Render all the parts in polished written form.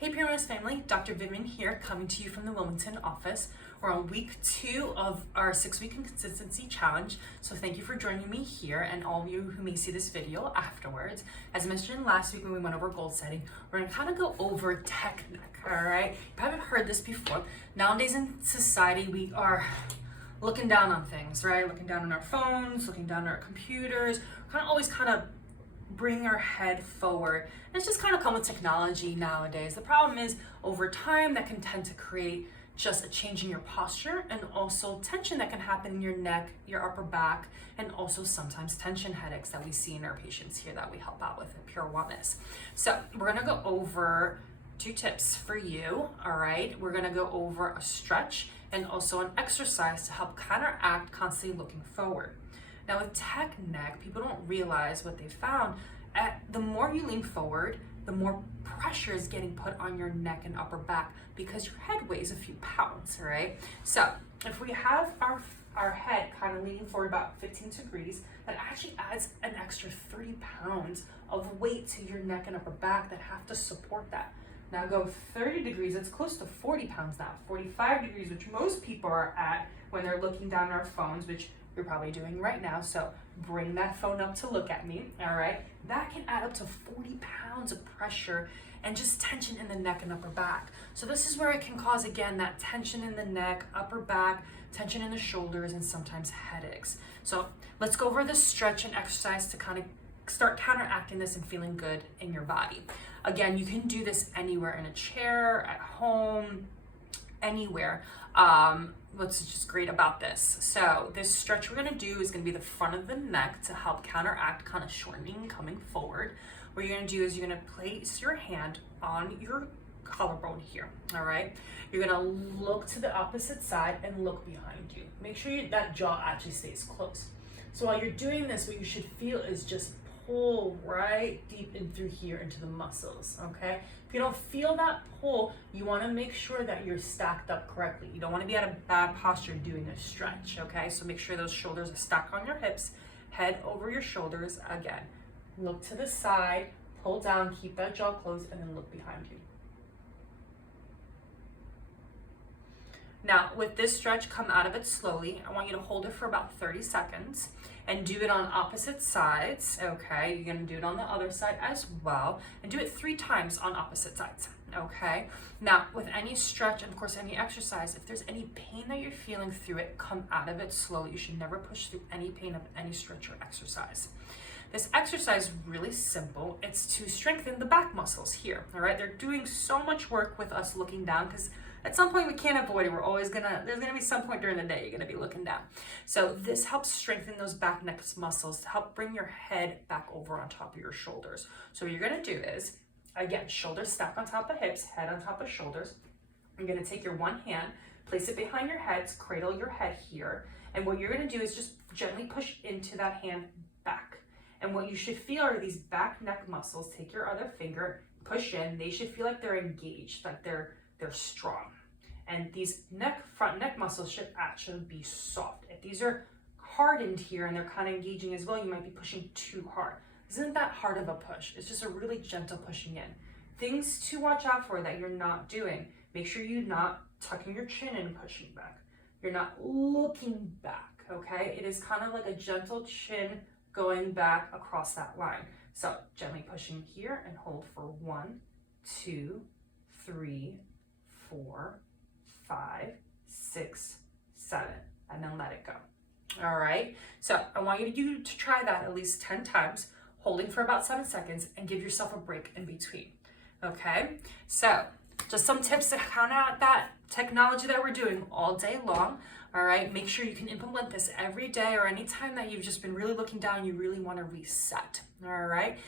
Hey PRS family, Dr. Vivian here, coming to you from the Wilmington office. We're on week 2 of our 6-week consistency challenge, so thank you for joining me here and all of you who may see this video afterwards. As mentioned last week when we went over goal setting, we're gonna kind of go over technique, all right? You probably heard this before. Nowadays in society, we are looking down on things, right? Looking down on our phones, looking down on our computers, always bring our head forward. And it's just kind of come with technology nowadays. The problem is over time that can tend to create just a change in your posture and also tension that can happen in your neck, your upper back, and also sometimes tension headaches that we see in our patients here that we help out with at Pure Wellness. So we're gonna go over 2 tips for you, all right? We're gonna go over a stretch and also an exercise to help counteract constantly looking forward. Now with tech neck, people don't realize what they found. The more you lean forward, the more pressure is getting put on your neck and upper back because your head weighs a few pounds, right? So if we have our head kind of leaning forward about 15 degrees, that actually adds an extra 30 pounds of weight to your neck and upper back that have to support that. Now go 30 degrees, it's close to 40 pounds now, 45 degrees, which most people are at when they're looking down our phones, which you're probably doing right now, so bring that phone up to look at me, all right? That can add up to 40 pounds of pressure and just tension in the neck and upper back. So this is where it can cause, again, that tension in the neck, upper back, tension in the shoulders, and sometimes headaches. So let's go over this stretch and exercise to kind of start counteracting this and feeling good in your body. Again, you can do this anywhere, in a chair, at home, anywhere. What's just great about this? So this stretch we're gonna do is gonna be the front of the neck to help counteract kind of shortening coming forward. What you're gonna do is you're gonna place your hand on your collarbone here, all right? You're gonna look to the opposite side and look behind you. Make sure that jaw actually stays closed. So while you're doing this, what you should feel is just pull right deep in through here into the muscles, okay? If you don't feel that pull, you wanna make sure that you're stacked up correctly. You don't wanna be at a bad posture doing a stretch, okay? So make sure those shoulders are stacked on your hips, head over your shoulders again. Look to the side, pull down, keep that jaw closed, and then look behind you. Now, with this stretch, come out of it slowly. I want you to hold it for about 30 seconds and do it on opposite sides, okay? You're gonna do it on the other side as well, and do it 3 times on opposite sides, okay? Now, with any stretch, and of course any exercise, if there's any pain that you're feeling through it, come out of it slowly. You should never push through any pain of any stretch or exercise. This exercise is really simple. It's to strengthen the back muscles here, all right? They're doing so much work with us looking down because at some point we can't avoid it. There's gonna be some point during the day you're gonna be looking down. So this helps strengthen those back neck muscles to help bring your head back over on top of your shoulders. So what you're gonna do is, again, shoulders stacked on top of hips, head on top of shoulders. You're gonna take your one hand, place it behind your head, cradle your head here. And what you're gonna do is just gently push into that hand back. And what you should feel are these back neck muscles. Take your other finger, push in. They should feel like they're engaged, like they're strong. And these front neck muscles should actually be soft. If these are hardened here and they're kind of engaging as well, you might be pushing too hard. This isn't that hard of a push. It's just a really gentle pushing in. Things to watch out for that you're not doing. Make sure you're not tucking your chin and pushing back. You're not looking back, okay? It is kind of like a gentle chin going back across that line. So gently pushing here and hold for 1, 2, 3, 4, 5, 6, 7, and then let it go. All right, so I want you to try that at least 10 times, holding for about 7 seconds, and give yourself a break in between, okay? So just some tips to counteract that technology that we're doing all day long, all right? Make sure you can implement this every day or anytime that you've just been really looking down, you really wanna reset, all right?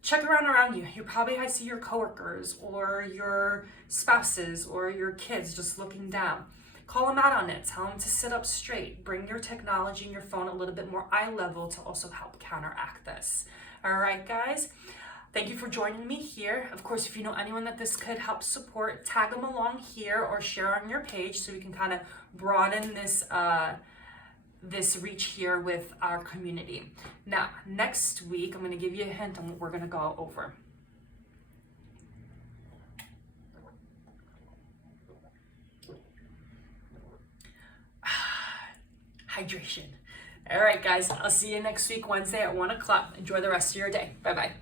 Check around you. I see your coworkers or your spouses or your kids just looking down. Call them out on it. Tell them to sit up straight. Bring your technology and your phone a little bit more eye level to also help counteract this. All right, guys. Thank you for joining me here. Of course, if you know anyone that this could help support, tag them along here or share on your page so we can kind of broaden this reach here with our community. Now, next week, I'm going to give you a hint on what we're going to go over. hydration. All right, guys, I'll see you next week, Wednesday at 1 o'clock. Enjoy the rest of your day. Bye-bye.